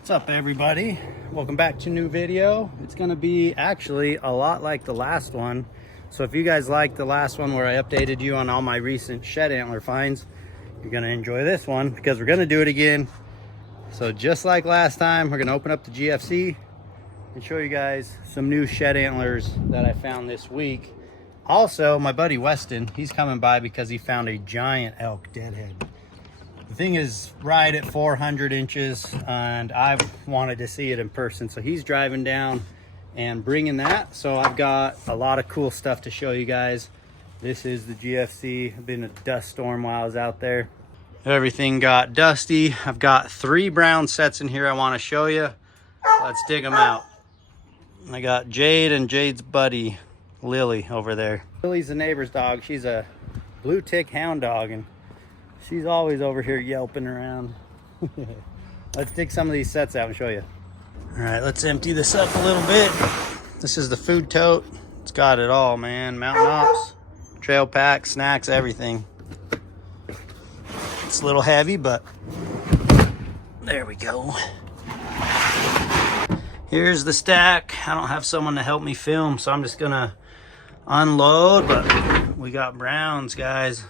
What's up, everybody? Welcome back to a new video. It's gonna be actually a lot like the last one. So if you guys liked the last one where I updated you on all my recent shed antler finds, you're gonna enjoy this one because we're gonna do it again. So just like last time, we're gonna open up the GFC and show you guys some new shed antlers that I found this week. Also, my buddy Weston, he's coming by because he found a giant elk deadhead. The thing is right at 400 inches and I've wanted to see it in person. So he's driving down and bringing that. So I've got a lot of cool stuff to show you guys. This is the GFC. I've been in a dust storm while I was out there. Everything got dusty. I've got 3 brown sets in here I want to show you. Let's dig them out. I got Jade and Jade's buddy, Lily, over there. Lily's the neighbor's dog. She's a blue tick hound dog and she's always over here yelping around. Let's dig some of these sets out and show you. All right, let's empty this up a little bit. This is the food tote. It's got it all, man. Mountain Ops, trail pack, snacks, everything. It's a little heavy, but there we go. Here's the stack. I don't have someone to help me film, so I'm just gonna unload, but we got browns, guys.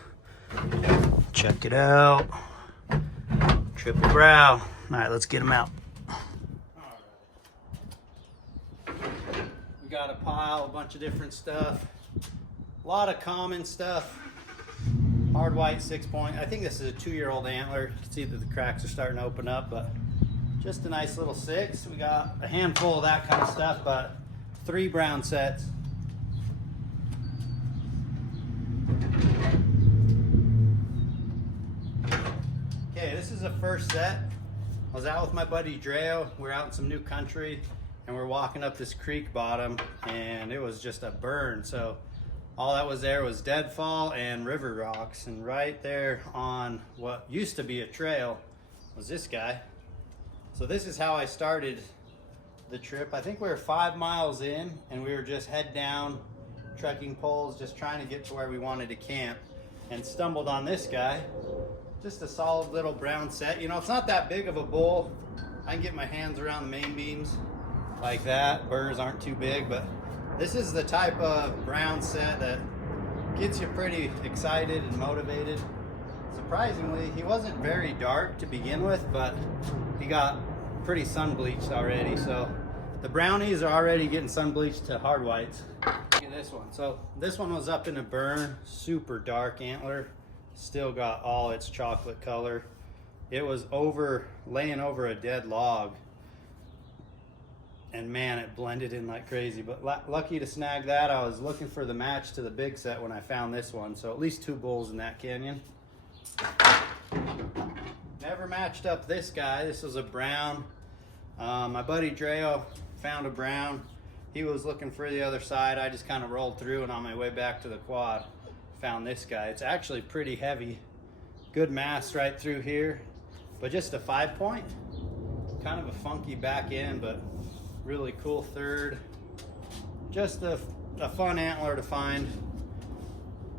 Check it out. Triple brow. All right, let's get them out. We got a pile, a bunch of different stuff. A lot of common stuff. Hard white 6-point. I think this is a 2-year-old antler. You can see that the cracks are starting to open up, but just a nice little 6. We got a handful of that kind of stuff, but 3 brown sets. Okay, this is the first set. I was out with my buddy Dreo. We're out in some new country and we're walking up this creek bottom and it was just a burn. So all that was there was deadfall and river rocks. And right there on what used to be a trail was this guy. So this is how I started the trip. I think we were 5 miles in and we were just head down, trekking poles, just trying to get to where we wanted to camp, and stumbled on this guy. Just a solid little brown set. You know, it's not that big of a bull. I can get my hands around the main beams like that. Burrs aren't too big, but this is the type of brown set that gets you pretty excited and motivated. Surprisingly, he wasn't very dark to begin with, but he got pretty sun bleached already. So the brownies are already getting sun bleached to hard whites. Look at this one. So this one was up in a burn, super dark antler. Still got all its chocolate color. It was laying over a dead log, and man, it blended in like crazy. But lucky to snag that. I was looking for the match to the big set when I found this one, so at least 2 bulls in that canyon. Never matched up this guy. This was a brown. My buddy Dreo found a brown. He was looking for the other side. I just kind of rolled through, and on my way back to the quad found this guy. It's actually pretty heavy. Good mass right through here, but just a 5-point. Kind of a funky back end, but really cool third. Just a fun antler to find.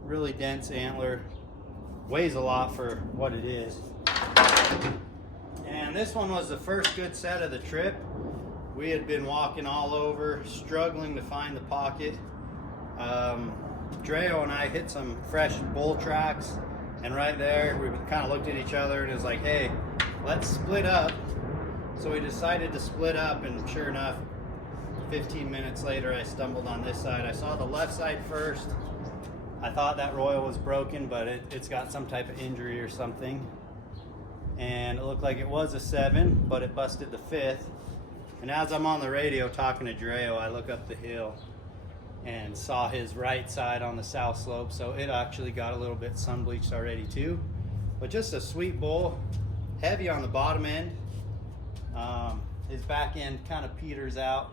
Really dense antler. Weighs a lot for what it is. And this one was the first good set of the trip. We had been walking all over, struggling to find the pocket. Dreo and I hit some fresh bull tracks, and right there we kind of looked at each other and it was like, hey, let's split up. So we decided to split up, and sure enough, 15 minutes later I stumbled on this side. I saw the left side first. I thought that royal was broken, but it's got some type of injury or something, and it looked like it was a 7, but it busted the 5th. And as I'm on the radio talking to Dreo, I look up the hill and saw his right side on the south slope, so it actually got a little bit sun bleached already too. But just a sweet bull, heavy on the bottom end. His back end kind of peters out,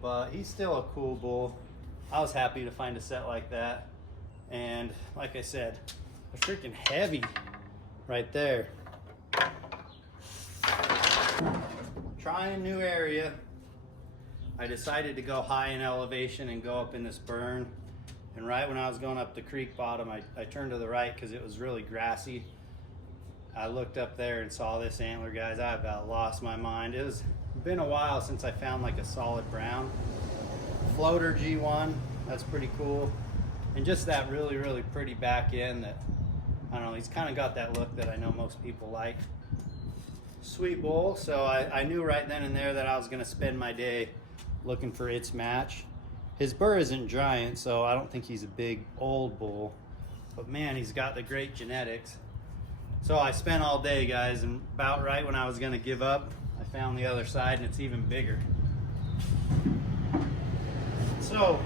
but he's still a cool bull. I was happy to find a set like that, and like I said, a freaking heavy right there. Trying a new area. I decided to go high in elevation and go up in this burn. And right when I was going up the creek bottom, I turned to the right because it was really grassy. I looked up there and saw this antler, guys. I about lost my mind. It was been a while since I found like a solid brown. Floater G1, that's pretty cool. And just that really, really pretty back end that, I don't know, he's kind of got that look that I know most people like. Sweet bull, so I knew right then and there that I was gonna spend my day looking for its match. His burr isn't giant, so I don't think he's a big old bull, but man, he's got the great genetics. So I spent all day, guys, and about right when I was gonna give up, I found the other side and it's even bigger. So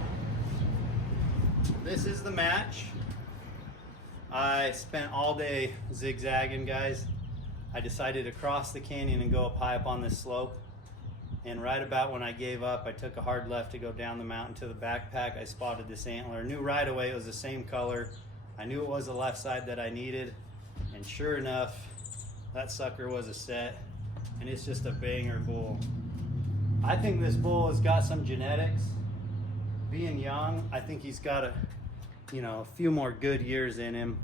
this is the match. I spent all day zigzagging, guys. I decided to cross the canyon and go up high up on this slope. And right about when I gave up, I took a hard left to go down the mountain to the backpack. I spotted this antler. I knew right away it was the same color. I knew it was the left side that I needed. And sure enough, that sucker was a set. And it's just a banger bull. I think this bull has got some genetics. Being young, I think he's got a few more good years in him.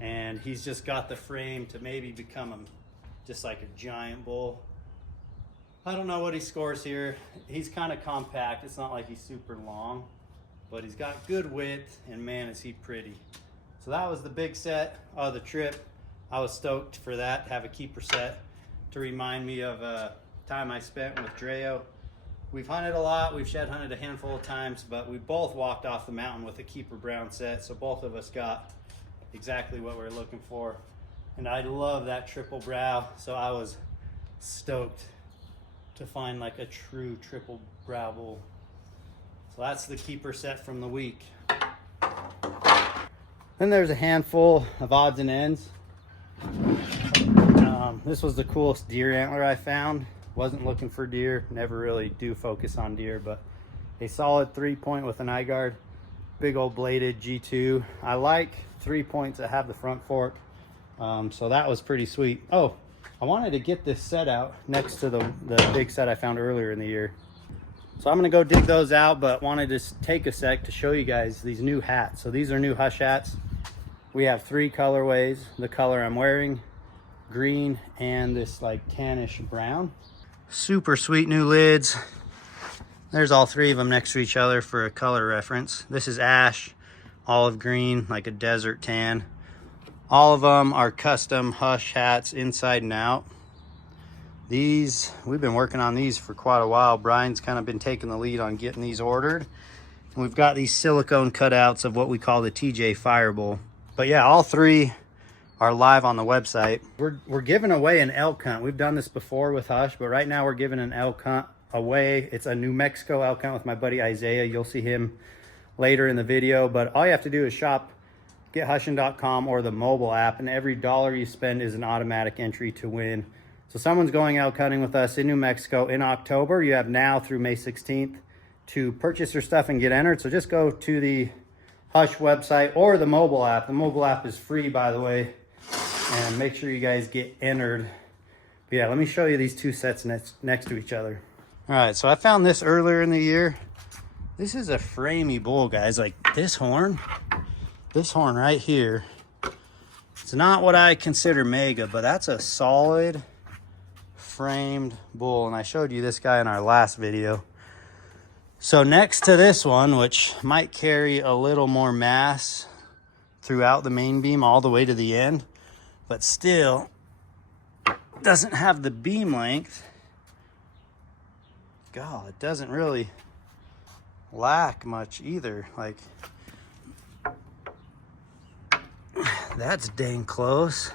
And he's just got the frame to maybe become just like a giant bull. I don't know what he scores here. He's kind of compact. It's not like he's super long, but he's got good width, and man, is he pretty. So that was the big set of the trip. I was stoked for that, to have a keeper set to remind me of a time I spent with Dreo. We've hunted a lot, we've shed hunted a handful of times, but we both walked off the mountain with a keeper brown set, so both of us got exactly what we were looking for. And I love that triple brow, so I was stoked to find like a true triple brow bull. So that's the keeper set from the week. Then there's a handful of odds and ends. This was the coolest deer antler I found. Wasn't looking for deer, never really do focus on deer, but a solid 3-point with an eye guard, big old bladed G2. I like 3-points that have the front fork, so that was pretty sweet. Oh, I wanted to get this set out next to the big set I found earlier in the year. So I'm gonna go dig those out, but wanted to take a sec to show you guys these new hats. So these are new Hush hats. We have 3 colorways. The color I'm wearing, green, and this like tannish brown. Super sweet new lids. There's all 3 of them next to each other for a color reference. This is ash, olive green, like a desert tan. All of them are custom Hush hats inside and out. These, we've been working on these for quite a while. Brian's kind of been taking the lead on getting these ordered. And we've got these silicone cutouts of what we call the TJ Firebull. But yeah, all 3 are live on the website. We're giving away an elk hunt. We've done this before with Hush, but right now we're giving an elk hunt away. It's a New Mexico elk hunt with my buddy Isaiah. You'll see him later in the video, but all you have to do is shop GetHushin.com or the mobile app, and every $1 you spend is an automatic entry to win. So someone's going elk hunting with us in New Mexico in October. You have now through May 16th to purchase your stuff and get entered. So just go to the Hush website or the mobile app. The mobile app is free, by the way, and make sure you guys get entered. But yeah, let me show you these 2 sets next to each other. All right, so I found this earlier in the year. This is a framey bull, guys. Like this horn right here, it's not what I consider mega, but that's a solid framed bull. And I showed you this guy in our last video. So next to this one, which might carry a little more mass throughout the main beam all the way to the end, but still doesn't have the beam length. God, it doesn't really lack much either. Like, that's dang close.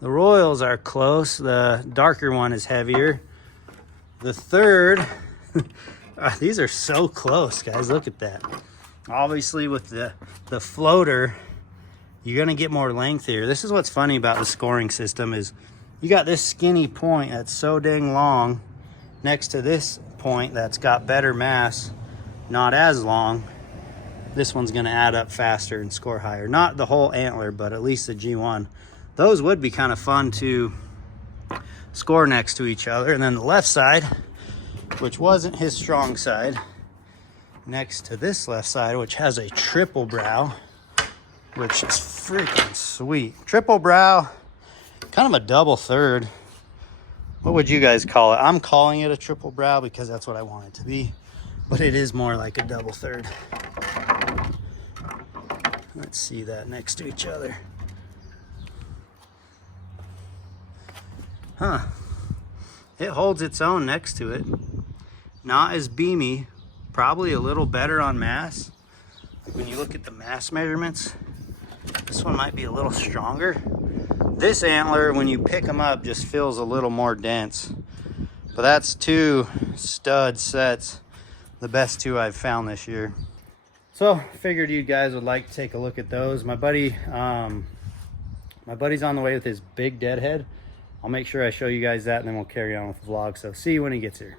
The Royals are close. The darker one is heavier. The third, these are so close, guys. Look at that. Obviously with the floater, you're gonna get more length here. This is what's funny about the scoring system is you got this skinny point that's so dang long next to this point that's got better mass, not as long. This one's gonna add up faster and score higher. Not the whole antler, but at least the G1. Those would be kind of fun to score next to each other. And then the left side, which wasn't his strong side, next to this left side, which has a triple brow, which is freaking sweet. Triple brow Kind of a double third. What would you guys call it? I'm calling it a triple brow because that's what I want it to be, but it is more like a double third. Let's see that next to each other. Huh. It holds its own next to it. Not as beamy, probably a little better on mass. When you look at the mass measurements, this one might be a little stronger. This antler, when you pick them up, just feels a little more dense. But that's 2 stud sets, the best 2 I've found this year. So figured you guys would like to take a look at those. My buddy's on the way with his big deadhead. I'll make sure I show you guys that, and then we'll carry on with the vlog. So see you when he gets here.